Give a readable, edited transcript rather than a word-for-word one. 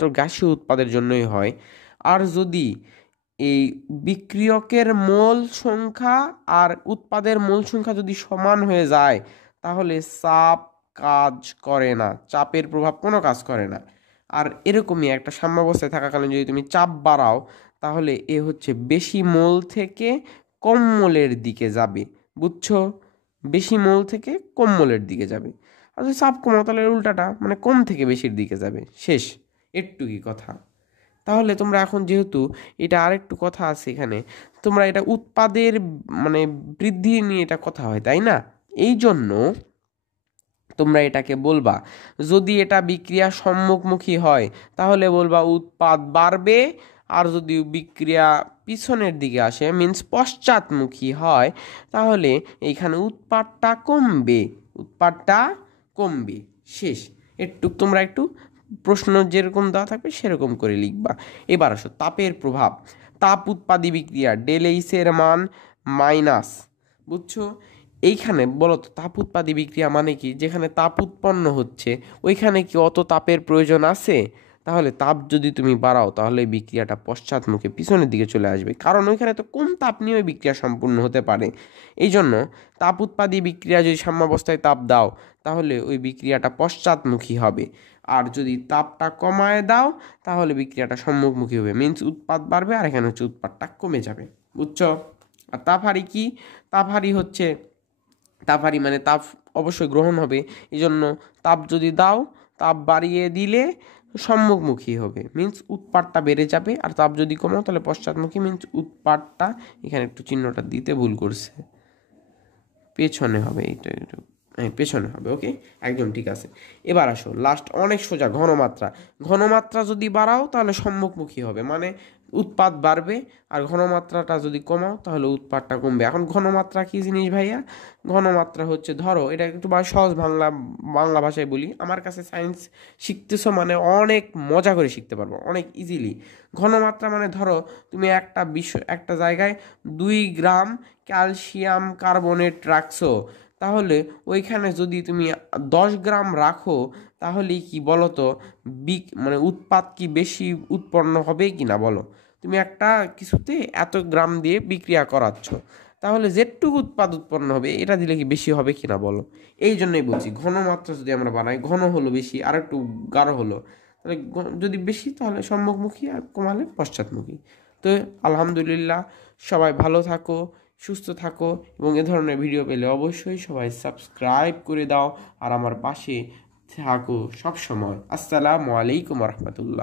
শুধুমাত্র গ্যাসীয় উৎপাদের জন্যই হয়। আর যদি এই বিক্রিয়কের মোল সংখ্যা আর উৎপাদের মোল সংখ্যা যদি সমান হয়ে যায়, তাহলে চাপ কাজ করে না, চাপের প্রভাব কোনো কাজ করে না। আর এরকমই একটা সাম্যাবস্থায় থাকাকালীন যদি তুমি চাপ বাড়াও, তাহলে এ হচ্ছে বেশি মোল থেকে কম মোলের দিকে যাবে। বুঝছো? বেশি মোল থেকে কম মোলের দিকে যাবে। আর যদি চাপ কমাও তাহলে এর উল্টাটা, মানে কম থেকে বেশির দিকে যাবে। শেষ, একটুই কথা। তাহলে তোমরা এখন যেহেতু এটা আরেকটু কথা আছে এখানে, তোমরা এটা উৎপাদের মানে বৃদ্ধি নিয়ে এটা কথা হয়, তাই না? এই জন্য তোমরা এটাকে বলবা, যদি এটা বিক্রিয়া সম্মুখমুখী হয় তাহলে বলবা উৎপাদ বাড়বে, আর যদি বিক্রিয়া পিছনের দিকে আসে মিন্স পশ্চাৎমুখী হয়, তাহলে এইখানে উৎপাদটা কমবে, উৎপাদটা কমবে। শেষ। তোমরা একটু প্রশ্ন যেরকম দেওয়া থাকবে সেরকম করে লিখবা। এবার আসো তাপের প্রভাব। তাপ উৎপাদী বিক্রিয়া ডেলএইচ এর মান মাইনাস। বুঝছো? এইখানে বলো তো তাপ উৎপাদী বিক্রিয়া মানে কি? যেখানে তাপ উৎপন্ন হচ্ছে ওইখানে কি অত তাপের প্রয়োজন আছে? তাহলে তাপ যদি তুমি বাড়াও তাহলে এই বিক্রিয়াটা পশ্চাৎমুখে পিছনের দিকে চলে আসবে, কারণ ওইখানে তো কম তাপ নিয়ে বিক্রিয়া সম্পূর্ণ হতে পারে। এই জন্য তাপ উৎপাদী বিক্রিয়া যদি সাম্যাবস্থায় তাপ দাও তাহলে ওই বিক্রিয়াটা পশ্চাৎমুখী হবে, আর যদি তাপটা কমায় দাও তাহলে বিক্রিয়াটা সম্মুখমুখী হবে, মিন্স উৎপাদ বাড়বে, আর এখানে হচ্ছে উৎপাদটা কমে যাবে। বুঝছো? আর তাপহারি কি? তাপহারি হচ্ছে, তাপহারি মানে তাপ অবশ্যই গ্রহণ হবে, এই জন্য তাপ যদি দাও, তাপ বাড়িয়ে দিলে সম্মুখমুখী হবে, মিন্স উৎপাদটা বেড়ে যাবে। আর তাপ যদি কমাও তাহলে পশ্চাৎমুখী, মিন্স উৎপাদটা, এখানে একটু চিহ্নটা দিতে ভুল করছে, পেছনে হবে, এইটা হ্যাঁ পেছনে হবে। ওকে, একদম ঠিক আছে। এবার আসো লাস্ট, অনেক সোজা, ঘনমাত্রা। ঘনমাত্রা যদি বাড়াও তাহলে সম্মুখমুখী হবে, মানে উৎপাদ বাড়বে, আর ঘনমাত্রাটা যদি কমাও তাহলে উৎপাদটা কমবে। এখন ঘনমাত্রা কি জিনিস ভাইয়া? ঘনমাত্রা হচ্ছে, ধরো এটা একটু সহজ বাংলা বাংলা ভাষায় বলি, আমার কাছে সায়েন্স শিখতেছো মানে অনেক মজা করে শিখতে পারবো, অনেক ইজিলি। ঘনমাত্রা মানে ধরো তুমি একটা জায়গায় 2 গ্রাম ক্যালসিয়াম কার্বনেট রাখছো, তাহলে ওইখানে যদি তুমি 10 গ্রাম রাখো, তাহলে কি বলো তো, মানে উৎপাদ কি বেশি উৎপন্ন হবে কি না বলো? তুমি একটা কিছুতে এত গ্রাম দিয়ে বিক্রিয়া করাচ্ছ, তাহলে যেটুকু উৎপন্ন হবে এটা দিলে কি বেশি হবে কি না বলো? এই জন্যই বলছি ঘনমাত্রা যদি আমরা বানাই, ঘন হলো বেশি আর একটু গাঢ় হলো, তাহলে যদি বেশি তাহলে সম্মুখমুখী, আর কমালে পশ্চাৎমুখী। তো আলহামদুলিল্লাহ, সবাই ভালো থাকো, সুস্থ থাকো, এবং এ ধরনের ভিডিও পেলে অবশ্যই সবাই সাবস্ক্রাইব করে দাও, আর আমার পাশে থাকো সব সময়। আসসালামু আলাইকুম রহমতুল্লাহ।